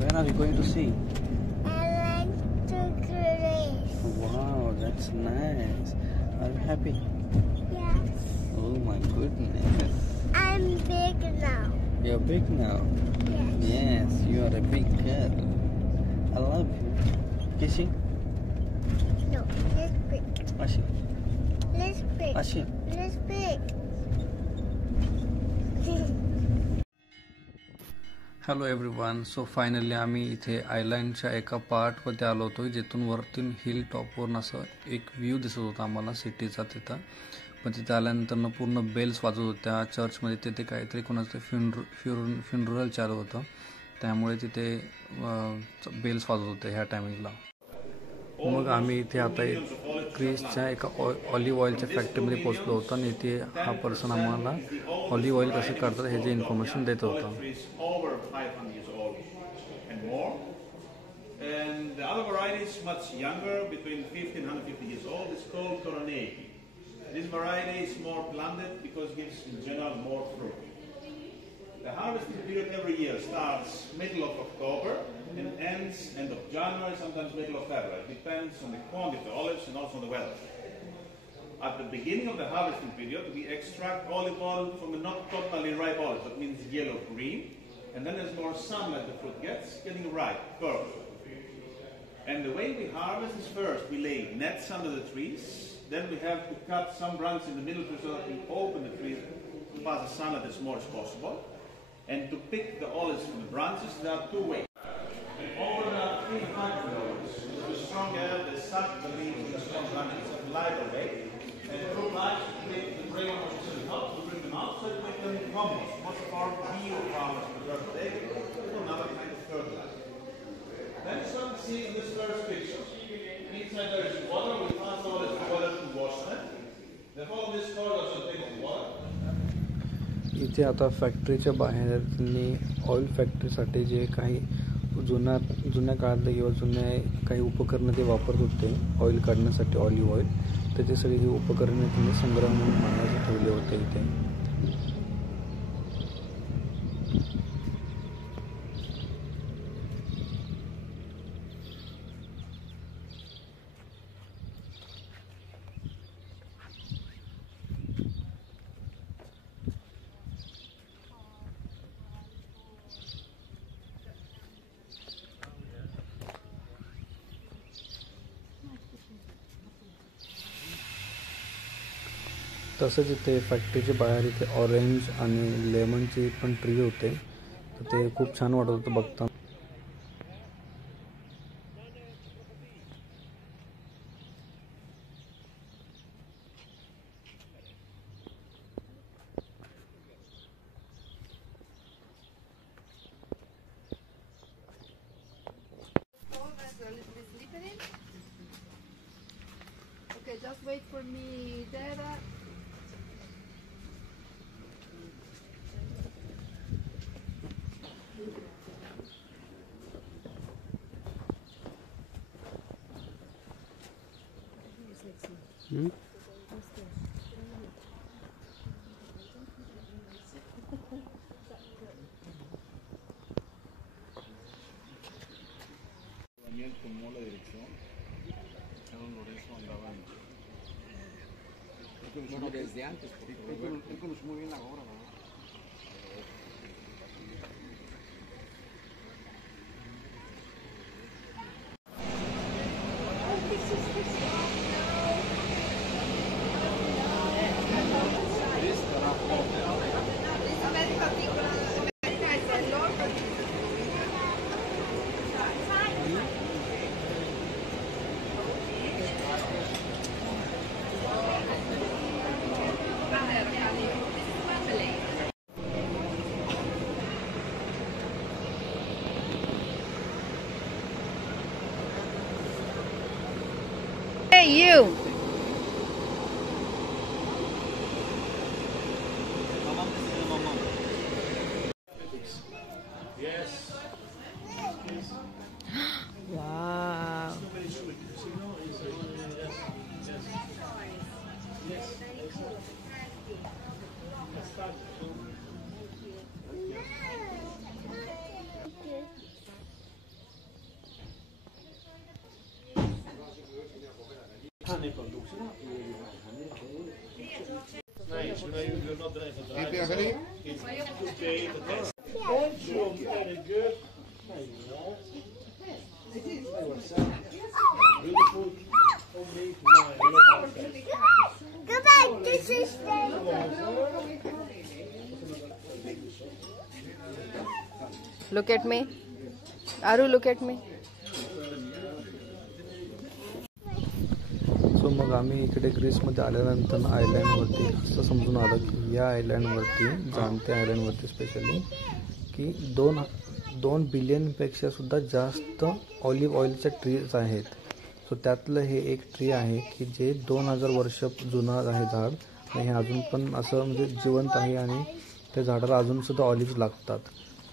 Where are we going to see? I like to Greece. Wow, that's nice. Are you happy? Yes. Oh my goodness. I'm big now. You're big now. Yes. Yes, you are a big girl. I love you. Kissing? No, this big. Ashi. This big. Ashi. This big. Hello everyone. So finally आम्ही इथे आयलँडच्या एका पार्टमध्ये आलो होतो जिथून वरतून हिल टॉपवरून असं एक व्ह्यू दिसत होता आम्हाला सिटीचा तिथं. पण तिथे आल्यानंतर पूर्ण बेल्स वाजत होत्या चर्चमध्ये. तिथे काहीतरी कोणाचं फ्युनरल चालू होतं त्यामुळे तिथे बेल्स वाजत होते ह्या टायमिंगला. मग आम्ही इथे आता ग्रीसच्या एका ऑलिव्ह ऑइलच्या फॅक्टरीमध्ये पोहोचलो होतो आणि इथे हा पर्सन आम्हाला ऑलिव्ह ऑइल कसं काढतात ह्याची इन्फॉर्मेशन देत होता. And the other variety is much younger, between 50 and 150 years old. It's called Coronati. This variety is more planted because it gives, in general, more fruit. The harvesting period every year starts middle of October and ends end of January, sometimes middle of February. It depends on the quantity of olives and also on the weather. At the beginning of the harvesting period, we extract olive oil from the not totally ripe olives. That means yellow-green. And then as more sunlight the fruit gets, getting ripe, curved. And the way we harvest is first we lay nets under the trees. Then we have to cut some branches in the middle so that we open the trees to pass the sunlight as more as possible. And to pick the olives from the branches, there are two ways. Over the 3 micrograms, the strong air, the sap, the leaves, and the strong branches of lighter weight. And through light, we take the gray ones to the top, we bring them out so that we can compost. Most of our bio-farmers in the first day do another kind of fertilizer. Then you start to see in this first picture. Inside there is water, we pass all this water to wash them. They follow this corridor so take the water. इथे आता फॅक्टरीच्या बाहेर त्यांनी ऑइल फॅक्टरीसाठी जे काही जुन्या काळातले किंवा जुन्या काही उपकरणं ते वापरत होते ऑइल काढण्यासाठी ऑलिव्ह ऑइल, त्याचे सगळी ही उपकरणे त्यांनी संग्रह म्हणून मांडण्यासाठी ठेवले होते इथे. तसंच इथे फॅक्टरीच्या बाहेर इथे ऑरेंज आणि लेमनचे पण ट्री होते, तर ते खूप छान वाटत होतं बघताना. Okay, just wait for me there. Tomó la dirección. Don Lorenzo andaba en... Bueno, desde antes. Él conoció muy bien la obra, ¿verdad? Nice, you're not ready for that. It's okay, the test. Very good. Beautiful. Go back to sister. Look at me. Aru, look at me. सो मग आम्ही इकडे ग्रीसमध्ये आल्यानंतर आयलँडवरती असं समजून आलं की या आयलँडवरती जाणते आयलँडवरती स्पेशली की 2 बिलियनपेक्षा सुद्धा जास्त ऑलिव्ह ऑइलच्या ट्रीज आहेत. सो त्यातलं हे एक ट्री आहे की जे 2000 वर्ष जुनं आहे झाड आणि हे अजून पण असं म्हणजे जिवंत आहे आणि त्या झाडाला अजूनसुद्धा ऑलिव्ह लागतात.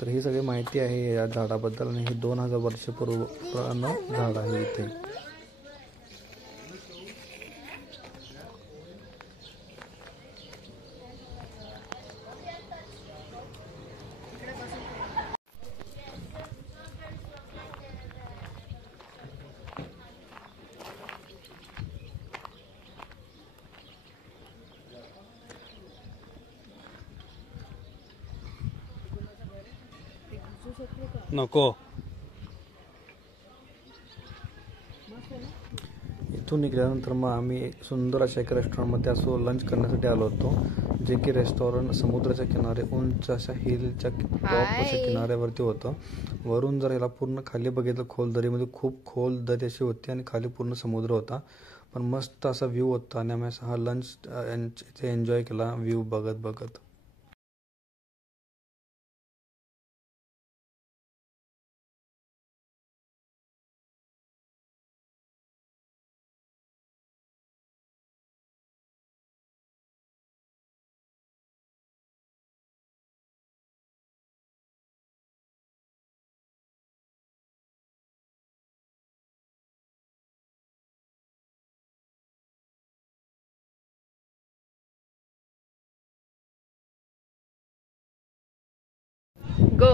तर ही सगळी माहिती आहे या झाडाबद्दल आणि हे 2000 वर्षपूर्वीचं झाड आहे इथे. नको. इथून निघाल्यानंतर मग आम्ही एक सुंदर अशा एका रेस्टॉरंटमध्ये असं लंच करण्यासाठी आलो होतो जे की रेस्टॉरंट समुद्राच्या किनारे उंच अशा हिलच्या टॉपच्या किनाऱ्यावरती होतं. वरून जर याला पूर्ण खाली बघितलं खोल दरीमध्ये खूप खोल दरी अशी होती आणि खाली पूर्ण समुद्र होता. पण मस्त असा व्ह्यू होता आणि आम्ही हा लंच इथे एन्जॉय केला व्ह्यू बघत बघत. Go.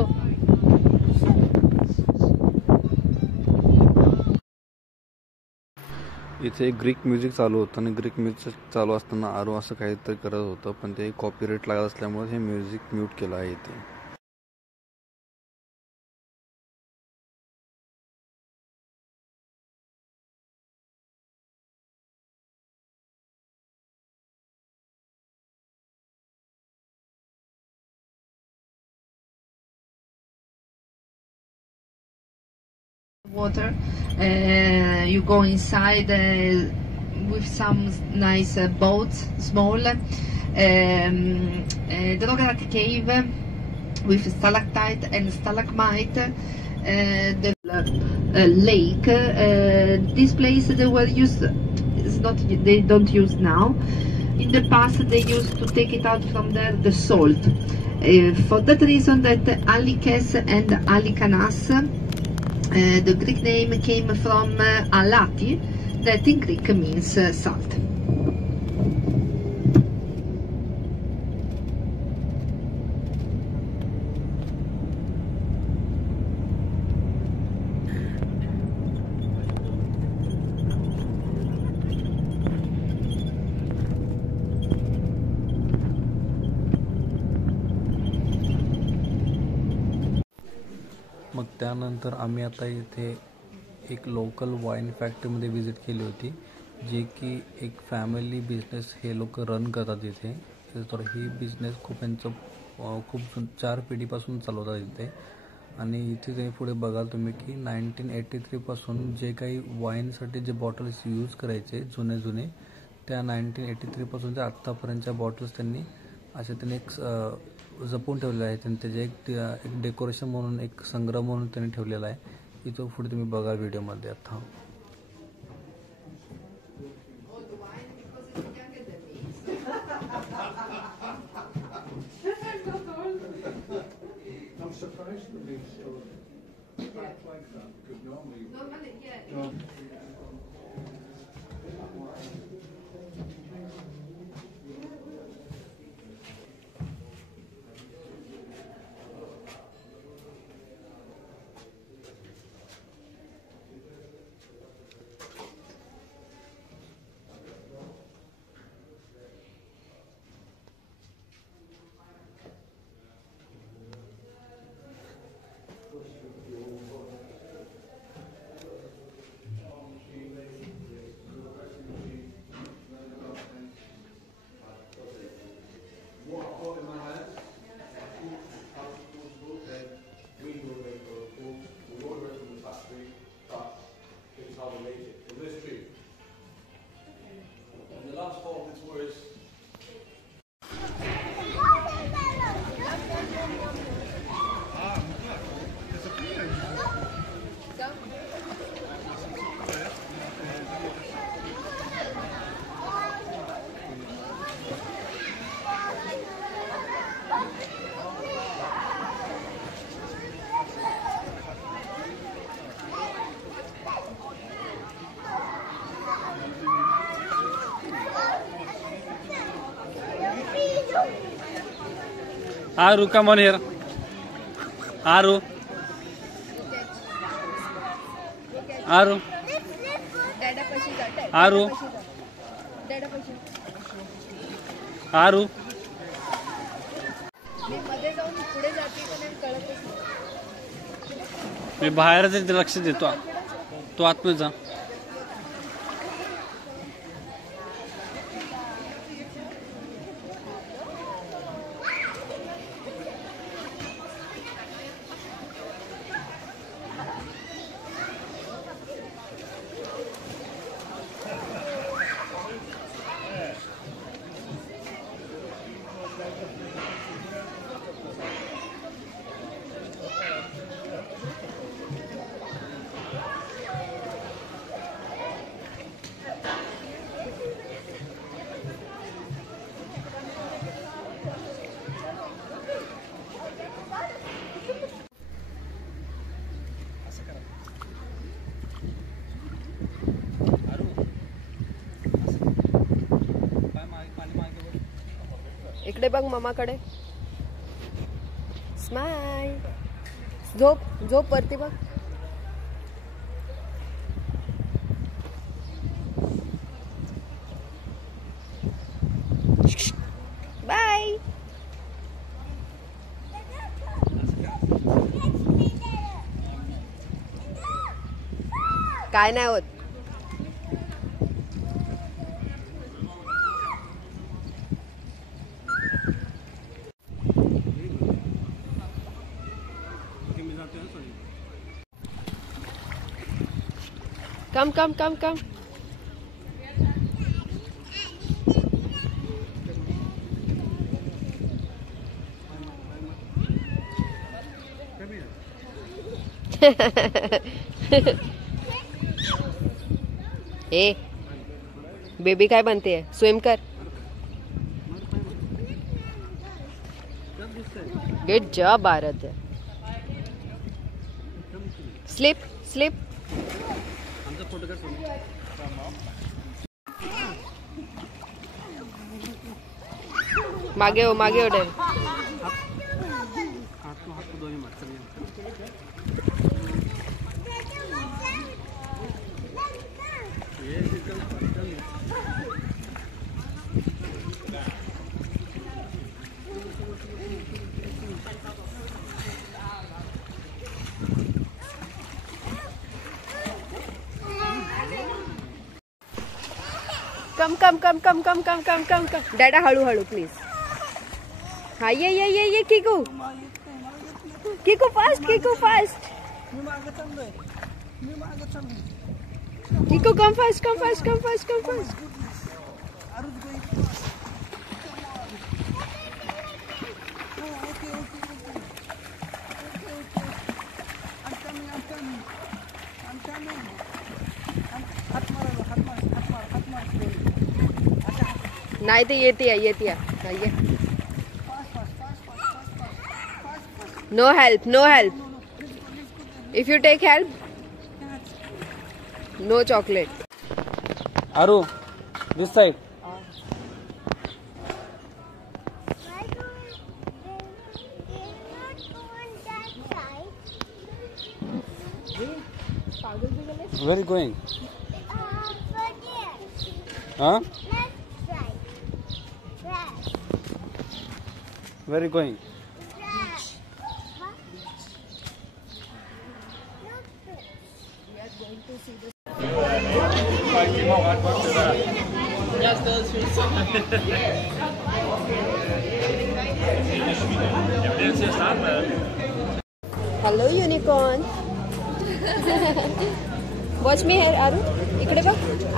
इथे ग्रीक म्युझिक चालू होतं आणि ग्रीक म्युझिक चालू असताना आरू असं काहीतरी करत होतं पण ते कॉपीराईट लागत असल्यामुळे हे म्युझिक म्यूट केलं आहे इथे. Water. You go inside with some nice boats, small. The Rogarak cave with stalactite and stalagmite. The lake. This place they were used. It's not. They don't use now. In the past, they used to take it out from there the salt. For that reason, that Alikes and Alikanas. The Greek name came from alati, that in Greek means salt. मग त्यानंतर आम्ही आता इथे एक local wine फॅक्टरीमध्ये व्हिजिट केली होती जे की एक फॅमिली बिझनेस हे लोक रन करतात इथे. तर ही बिझनेस खूप 4 पिढीपासून चालवतात इथे आणि इथे तुम्ही पुढे बघाल तुम्ही की 1983 पासून जे काही वाईनसाठी जे बॉटल्स यूज करायचे जुने त्या 1983 पासून ते आत्तापर्यंतच्या बॉटल्स त्यांनी एक जपून ठेवलेलं आहे. त्यांनी त्याचे एक डेकोरेशन म्हणून एक संग्रह म्हणून त्यांनी ठेवलेला आहे. इथं पुढे तुम्ही बघा व्हिडिओमध्ये आता. I'm surprised that they still act like that because normally Aru, come on here. Aru. Aru. Aru. Aru. मी बाहेरच लक्ष देतो. तो आतमध्ये जा. इकडे बघ मामाकडे. स्माइल. झोप झोप वरती बघ. बाय. काय नाही होत. Come. ए बेबी काय बनते? स्विम कर. गुड जॉब आरत. स्लीप. मागे हो डर. कम. डॅडा हळू प्लीज. हा ये किकू फास्ट. Kiku come fast. नाही ते येते. No help. If you take help, no chocolate. Aru, this side. Where are you going? Huh? Left side. Left. Where are you going? Left. Huh? We are going to see the. Hello unicorn. Watch me here. Aaru इकडे बघ. आ.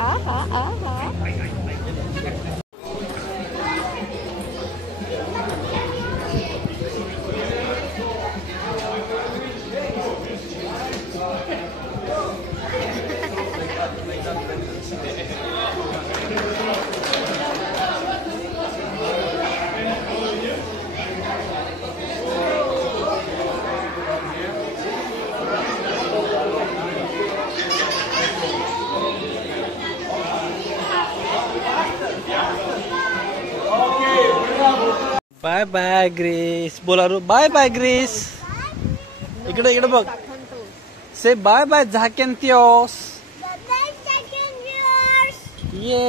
Bye bye Grace. बोला रू bye bye Grace. इकडे इकडे बघ. Say bye bye झाकेंतियोस. The next second yours. ये.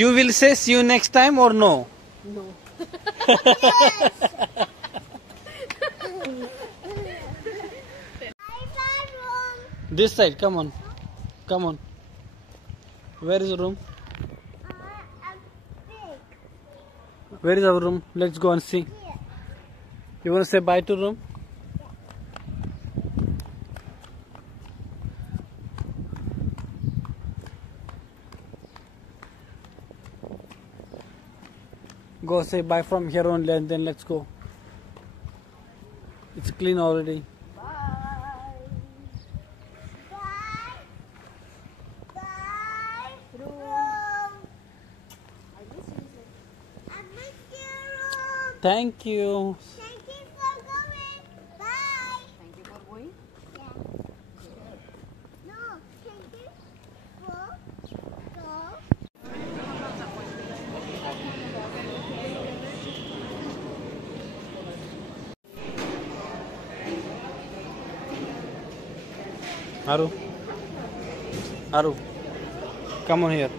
You will say see you next time or no? No. This side, come on. Come on. Where is the room? Where is our room? Let's go and see. You want to say bye to room? Go say bye from here only and then let's go. It's clean already. Thank you. Thank you for going. Bye. Thank you for going. Yeah. No, thank you for go. Aru. Aru. Come on here.